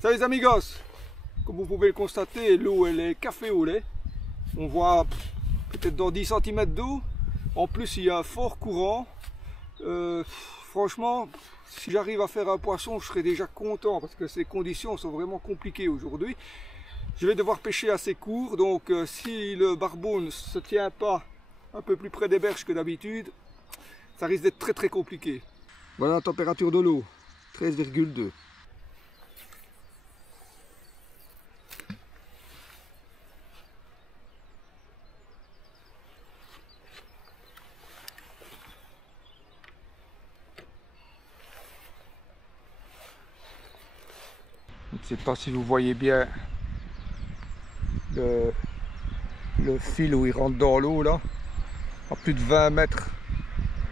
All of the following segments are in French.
Salut les amigos, comme vous pouvez le constater, l'eau elle est café au lait. On voit peut-être dans 10 cm d'eau. En plus il y a un fort courant. Franchement, si j'arrive à faire un poisson, je serais déjà content parce que ces conditions sont vraiment compliquées aujourd'hui. Je vais devoir pêcher assez court, donc si le barbeau ne se tient pas un peu plus près des berges que d'habitude, ça risque d'être très compliqué. Voilà la température de l'eau, 13,2. Je ne sais pas si vous voyez bien le fil où il rentre dans l'eau là, à plus de 20 mètres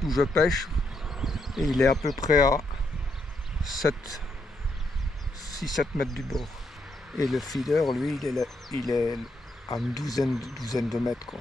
d'où je pêche, et il est à peu près à 6-7 mètres du bord. Et le feeder, lui, il est à une douzaine de mètres quoi.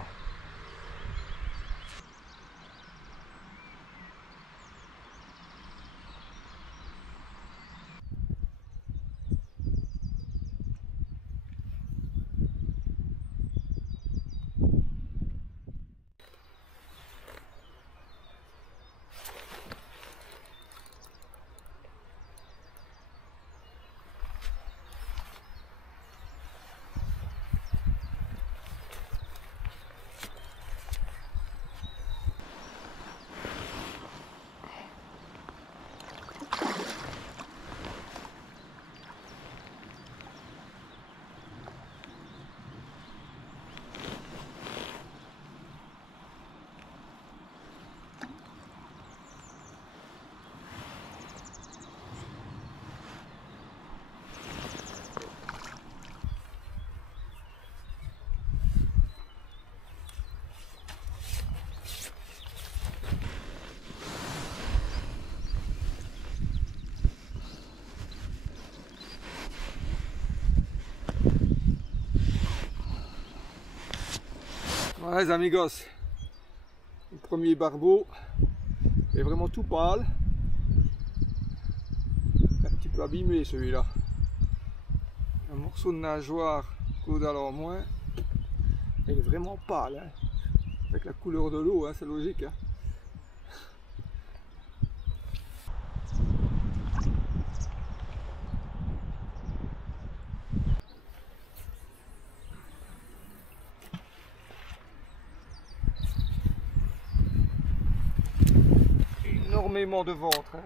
Voilà les amigos, le premier barbeau est vraiment tout pâle, un petit peu abîmé celui-là, un morceau de nageoire caudale en moins, il est vraiment pâle, hein. Avec la couleur de l'eau, hein, c'est logique, hein. Énormément de ventre, hein.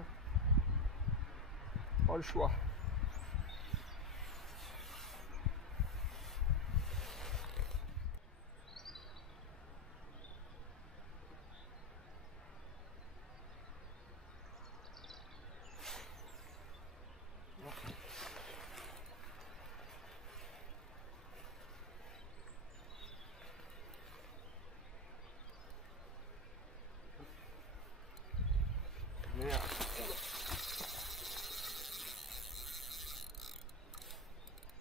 Pas le choix. Merde.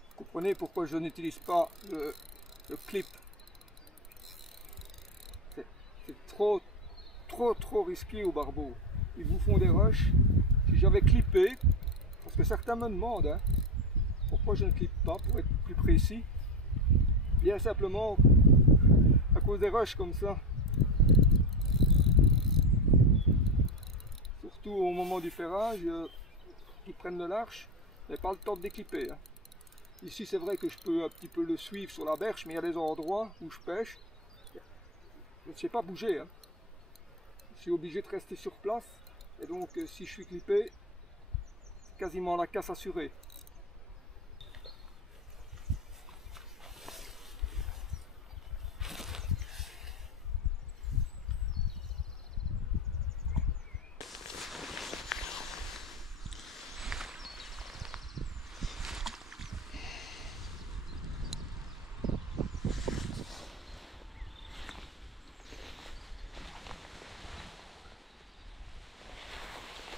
Vous comprenez pourquoi je n'utilise pas le clip. C'est trop risqué au barbeau. Ils vous font des rushs. Si j'avais clippé, parce que certains me demandent, hein, pourquoi je ne clippe pas pour être plus précis. Bien simplement à cause des rushs comme ça. Surtout au moment du ferrage, qui prennent de l'arche, mais pas le temps de déclipper, hein. Ici c'est vrai que je peux un petit peu le suivre sur la berge, mais il y a des endroits où je pêche, je ne sais pas bouger, hein. Je suis obligé de rester sur place, et donc si je suis clippé, c'est quasiment la casse assurée.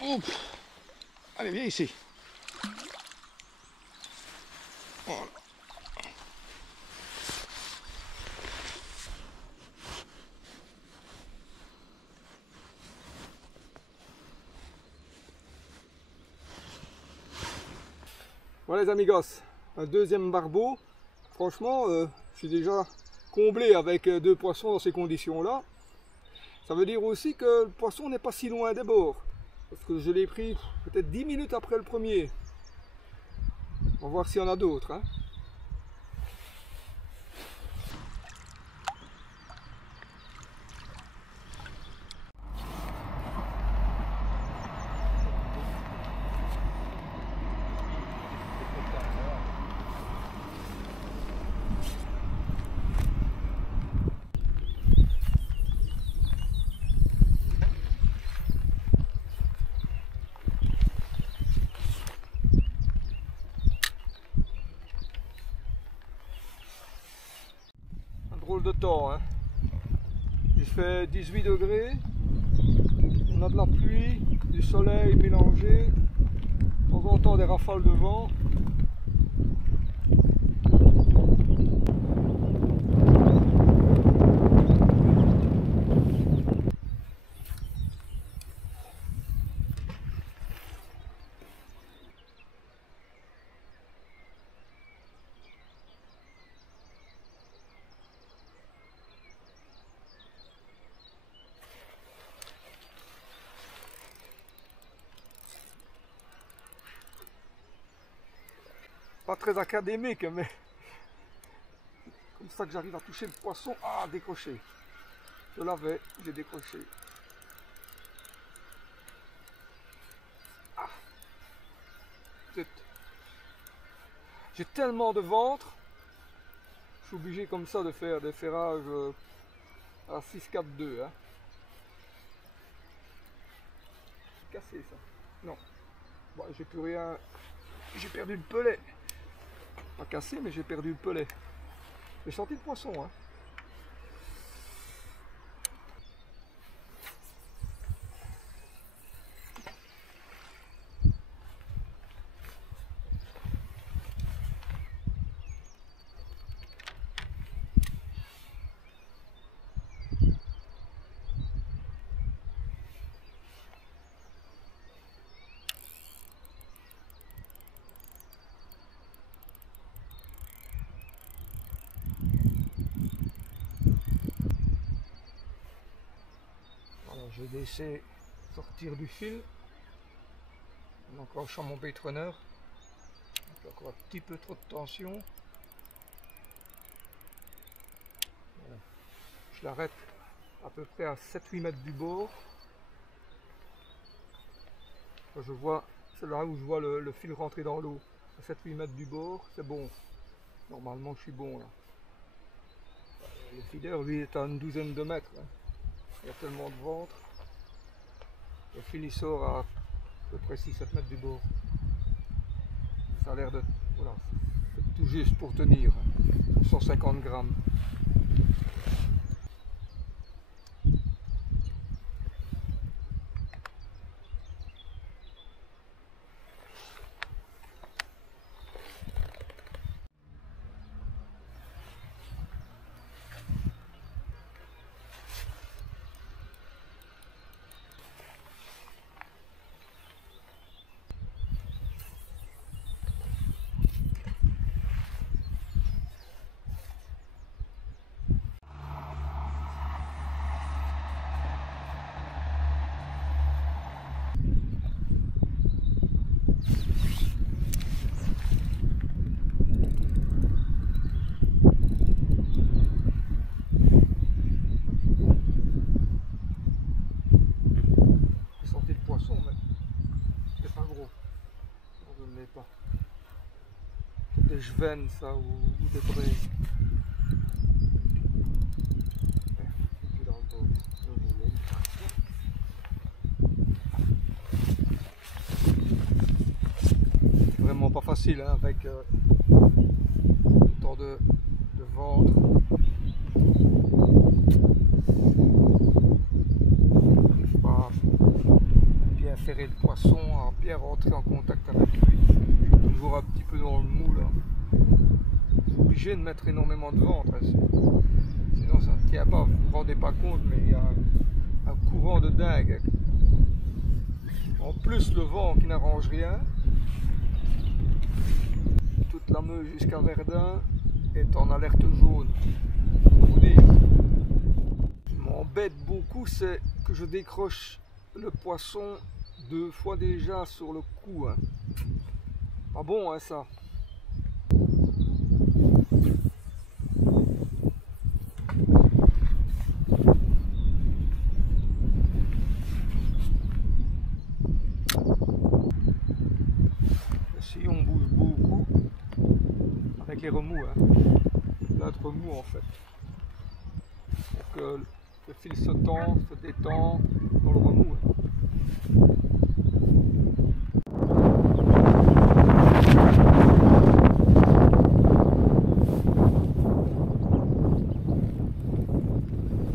Ouf. Allez, viens ici. Voilà. Bon les amigos, un deuxième barbeau. Franchement, je suis déjà comblé avec 2 poissons dans ces conditions-là. Ça veut dire aussi que le poisson n'est pas si loin des bords. Parce que je l'ai pris peut-être 10 minutes après le premier. On va voir s'il y en a d'autres. Hein. Drôle de temps, hein. Il fait 18 degrés, on a de la pluie, du soleil mélangé, de temps en temps des rafales de vent. Pas très académique, mais comme ça que j'arrive à toucher le poisson. Ah, décroché. Je l'avais, j'ai décroché. Ah. J'ai tellement de ventre, je suis obligé comme ça de faire des ferrages à 6-4-2. Hein. C'est cassé ça. Non. Bon, j'ai plus rien. J'ai perdu le pelet. Pas cassé, mais j'ai perdu le pelet. J'ai senti le poisson. Hein. Je vais laisser sortir du fil. On enclenche mon bait-runner. Encore un petit peu trop de tension. Voilà. Je l'arrête à peu près à 7-8 mètres du bord. Je vois, c'est là où je vois le fil rentrer dans l'eau. À 7-8 mètres du bord, c'est bon. Normalement, je suis bon là. Le feeder, lui, est à une douzaine de mètres. Hein. Il y a tellement de ventre. Le fil il sort à peu près 6-7 mètres du bord. Ça a l'air de... Voilà, c'est tout juste pour tenir. 150 grammes. Des jevens ça ou des braies. C'est vraiment pas facile hein, avec autant de ventre. J'arrive pas à bien ferrer le poisson, à bien rentrer en contact avec lui. Je suis toujours un petit peu dans le mou là. De mettre énormément de ventre, hein. Sinon ça ne tient pas, vous ne vous rendez pas compte, mais il y a un courant de dingue. En plus le vent qui n'arrange rien. Meuse jusqu'à Verdun est en alerte jaune. Pour vous dire. Ce qui m'embête beaucoup, c'est que je décroche le poisson 2 fois déjà sur le coup. Hein. Pas bon, hein, ça. Si on bouge beaucoup avec les remous, hein. Plein de remous en fait. Pour que le fil se tend, se détend dans le remous. Hein.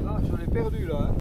Ah, je l'ai perdu là. Hein.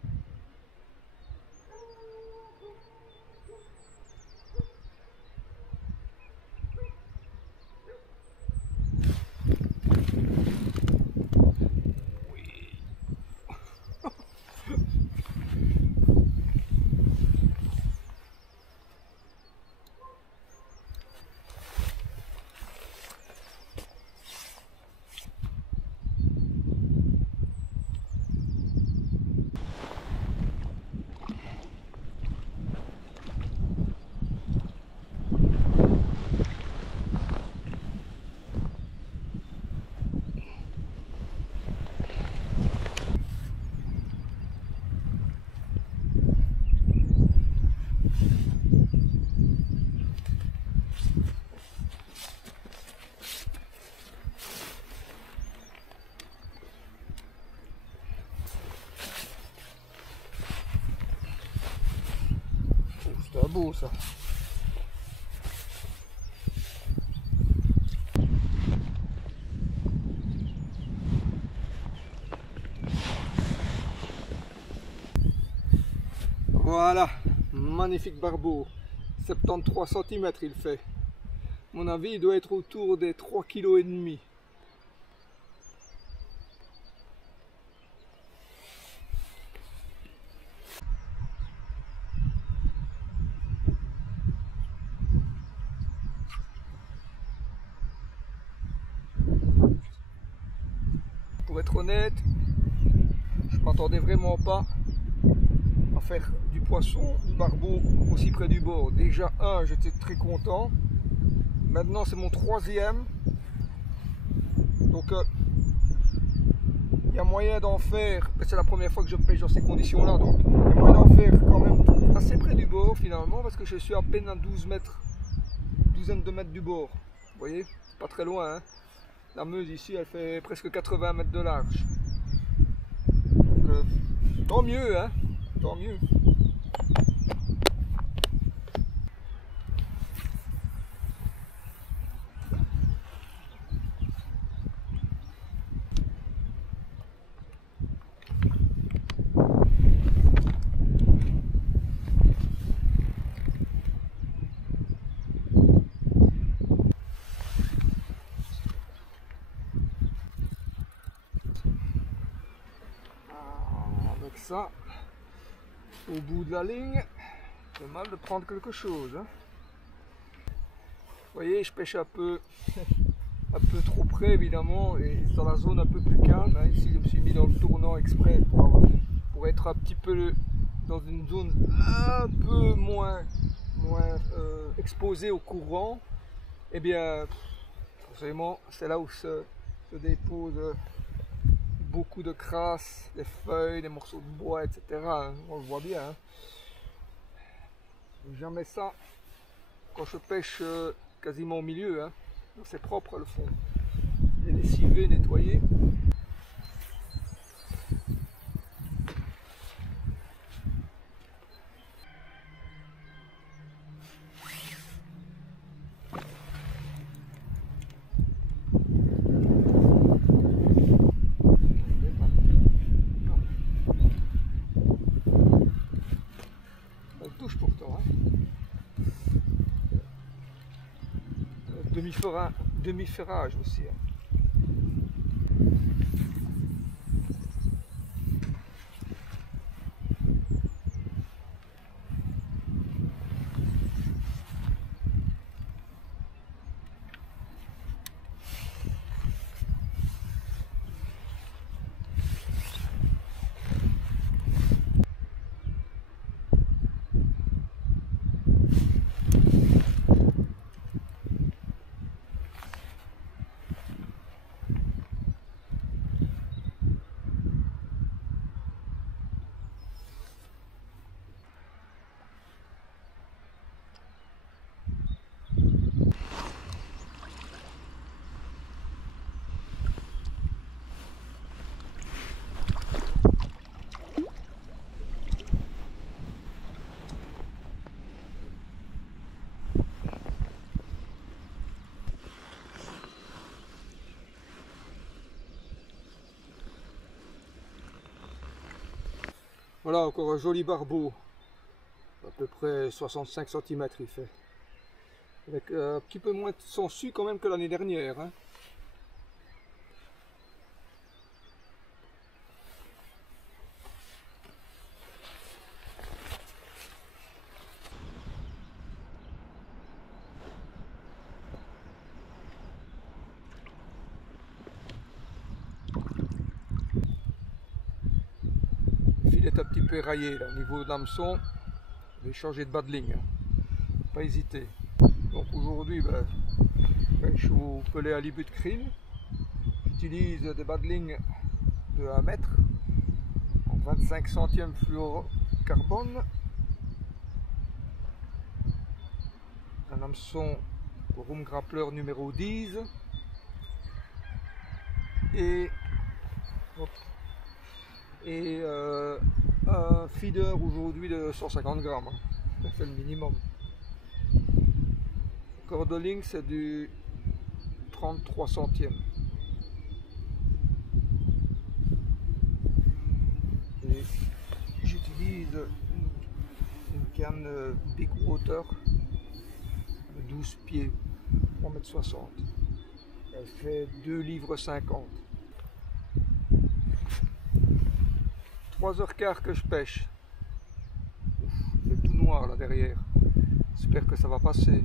C'est beau ça. Voilà, magnifique barbeau. 73 cm il fait. À mon avis, il doit être autour des 3,5 kg. Pour être honnête, je m'attendais vraiment pas à faire du poisson, du barbeau aussi près du bord. Déjà j'étais très content. Maintenant c'est mon 3e. Donc il y a moyen d'en faire, c'est la première fois que je pêche dans ces conditions là, donc il y a moyen d'en faire quand même assez près du bord finalement, parce que je suis à peine à 12 mètres, douzaine de mètres du bord. Vous voyez, c'est pas très loin, hein. La Meuse ici elle fait presque 80 mètres de large. Donc tant mieux, hein, tant mieux. Avec ça, au bout de la ligne, c'est mal de prendre quelque chose. Hein. Vous voyez, je pêche un peu trop près évidemment, et dans la zone un peu plus calme. Hein. Ici, je me suis mis dans le tournant exprès pour être un petit peu dans une zone un peu moins exposée au courant. Et bien, forcément, c'est là où se dépose beaucoup de crasse, des feuilles, des morceaux de bois, etc. Hein. On le voit bien. Hein. Jamais ça quand je pêche quasiment au milieu. Hein. C'est propre le fond. Il est lessivé, nettoyé. Elle touche pourtant. Hein. Demi-ferrage aussi. Hein. Voilà, encore un joli barbeau. À peu près 65 cm il fait. Avec un petit peu moins de sangsue quand même que l'année dernière. Hein. Le fil est un petit peu éraillé là, au niveau de l'hameçon. Je vais changer de badling. Hein. Pas hésiter. Donc aujourd'hui, je suis au pelet à l'ibut de krill. J'utilise des badlings de 1 mètre en 25 centièmes fluorocarbone. Un hameçon Room Grappler numéro 10 et un feeder aujourd'hui de 150 grammes. C'est le minimum. Cordoling, c'est du 33 centièmes. Et j'utilise une canne Big Water de 12 pieds, 3,60 m. Elle fait 2,50 livres. 3h15 que je pêche. C'est tout noir là derrière. J'espère que ça va passer.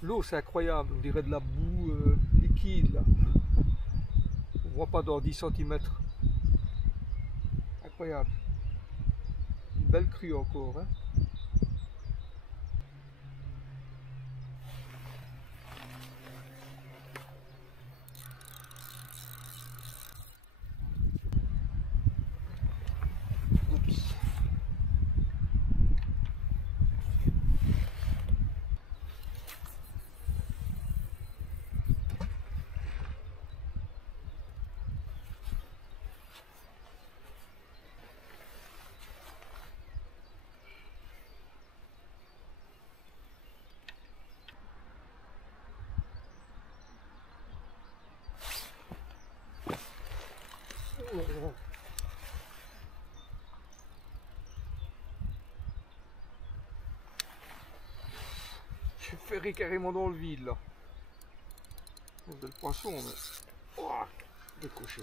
L'eau c'est incroyable, on dirait de la boue liquide là. On voit pas dans 10 cm. Incroyable. Une belle crue encore. Hein. Oups. Je ferrai carrément dans le vide là. C'est le poisson mais. Oh, décoché.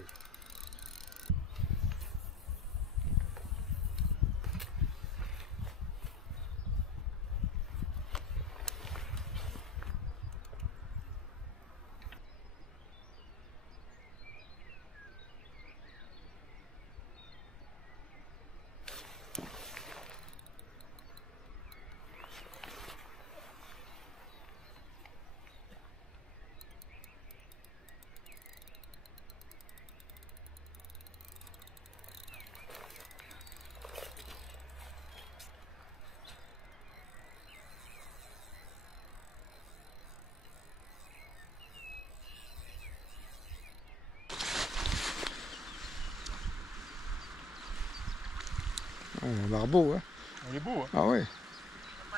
Un barbeau, hein. Il est beau, hein. Ah ouais.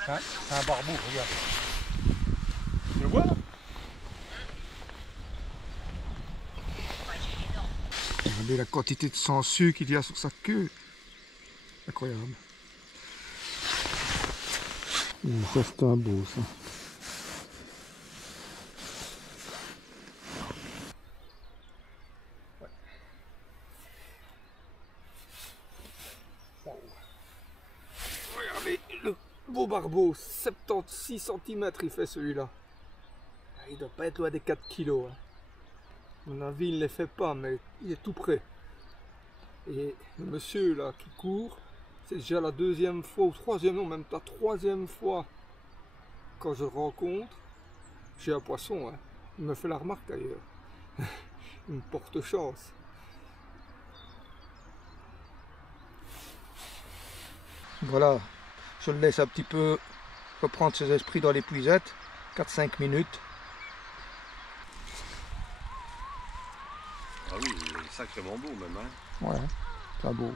C'est un barbeau, regarde. Tu le vois là? Regardez la quantité de sangsue qu'il y a sur sa queue. Incroyable. Ça c'est un beau ça. Regardez le beau barbeau, 76 cm il fait celui-là. Il doit pas être loin des 4 kg. Hein. À mon avis il ne les fait pas mais il est tout près. Et le monsieur là qui court, c'est déjà la deuxième fois ou troisième, non même la troisième fois quand je le rencontre. J'ai un poisson, hein. Il me fait la remarque d'ailleurs. Il me porte chance. Voilà, je le laisse un petit peu reprendre ses esprits dans l'épuisette, 4-5 minutes. Ah oui, il est sacrément beau même. Hein. Ouais, c'est beau.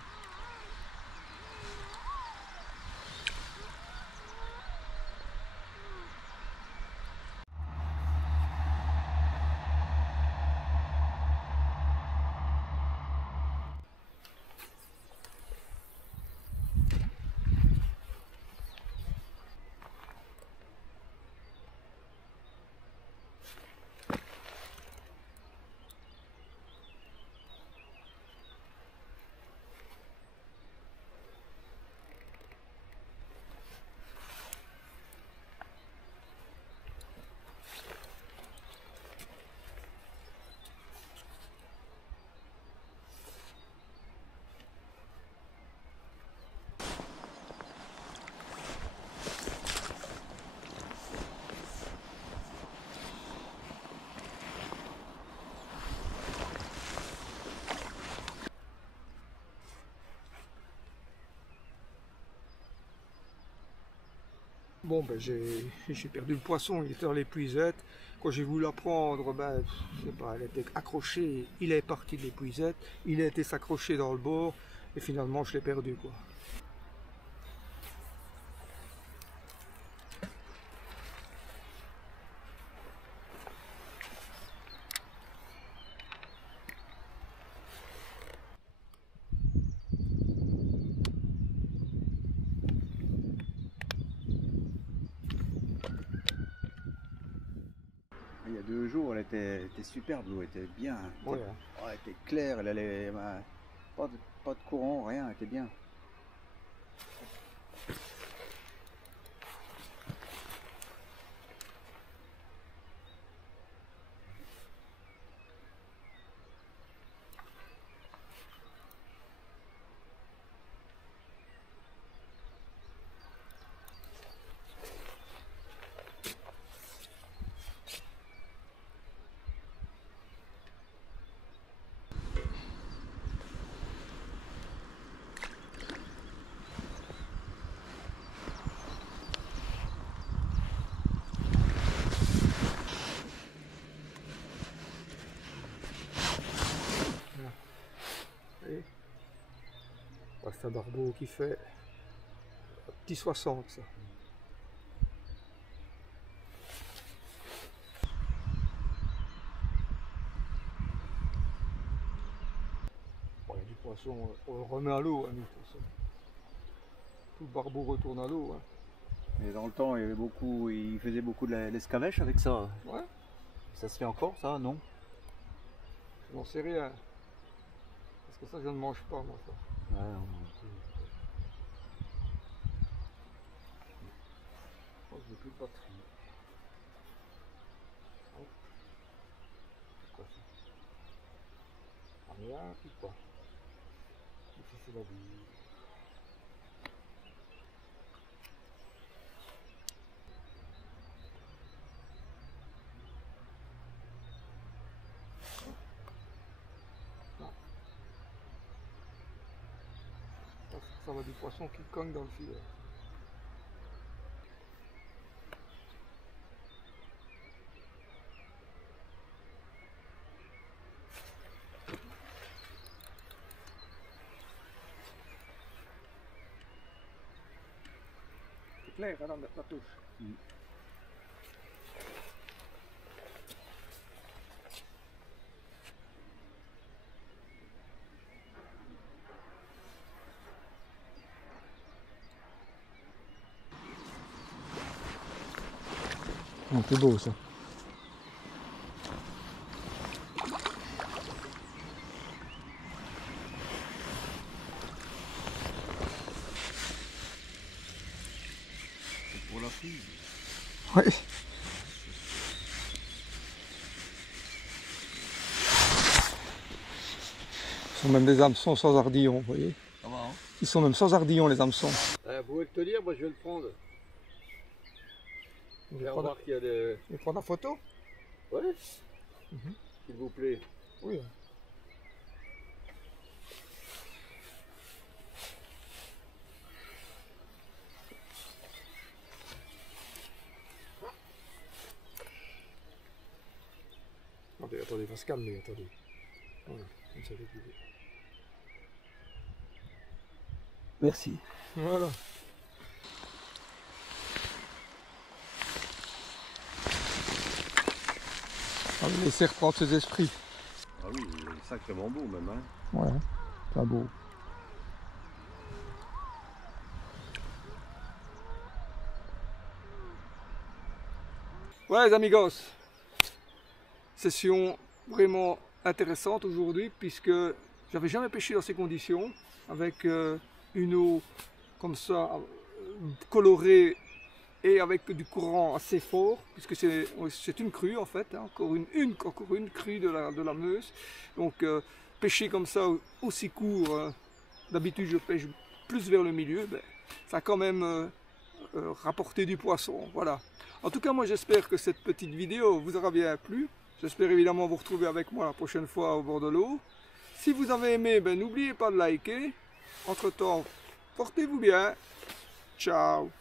Bon, ben j'ai perdu le poisson, il était dans l'épuisette. Quand j'ai voulu la prendre, ben, je sais pas, elle était accrochée, il est parti de l'épuisette, il a été s'accrocher dans le bord, et finalement je l'ai perdu, quoi. Il y a 2 jours, elle était superbe, l'eau était bien. Ouais. Elle était claire, elle allait, pas de courant, rien, elle était bien. C'est un barbeau qui fait un petit 60 ça. Bon, il y a du poisson, on le remet à l'eau, hein, nous, de toute façon. Tout le barbeau retourne à l'eau. Hein. Et dans le temps, il y avait beaucoup, il faisait beaucoup de l'escavèche avec ça. Ouais. Ça se fait encore, ça, non? Je n'en sais rien. Parce que ça, je ne mange pas, moi, ça. Ouais, non. Oh, je n'ai plus de batterie. Oh. C'est quoi ça? Rien, puis quoi? Ici, c'est la vie. Ça va du poisson qui cogne dans le filet. C'est clair, hein, mettre la touche. C'est beau ça. Pour la fille. Ouais. Ce sont même des hameçons sans ardillon, vous voyez. Ça va, hein? Ils sont même sans ardillon, les hameçons. Vous pouvez te dire, moi je vais le prendre. Vous Viens voir qu'il y a des... voulez prendre la photo? Ouais. S'il vous plaît. Oui. Attendez, attendez, il va se calmer, attendez. Voilà, comme ça, vous pouvez. Merci. Voilà. On va le laisser reprendre ses esprits. Ah oui, il est sacrément beau même, hein? Ouais, c'est beau. Ouais, les amigos, session vraiment intéressante aujourd'hui puisque j'avais jamais pêché dans ces conditions avec une eau comme ça colorée et avec du courant assez fort puisque c'est une crue en fait, hein, encore une crue de la Meuse. Donc pêcher comme ça aussi court, d'habitude je pêche plus vers le milieu, ben, ça a quand même rapporté du poisson, voilà. En tout cas, moi j'espère que cette petite vidéo vous aura bien plu. J'espère évidemment vous retrouver avec moi la prochaine fois au bord de l'eau. Si vous avez aimé, ben, n'oubliez pas de liker. Entre temps, portez-vous bien. Ciao.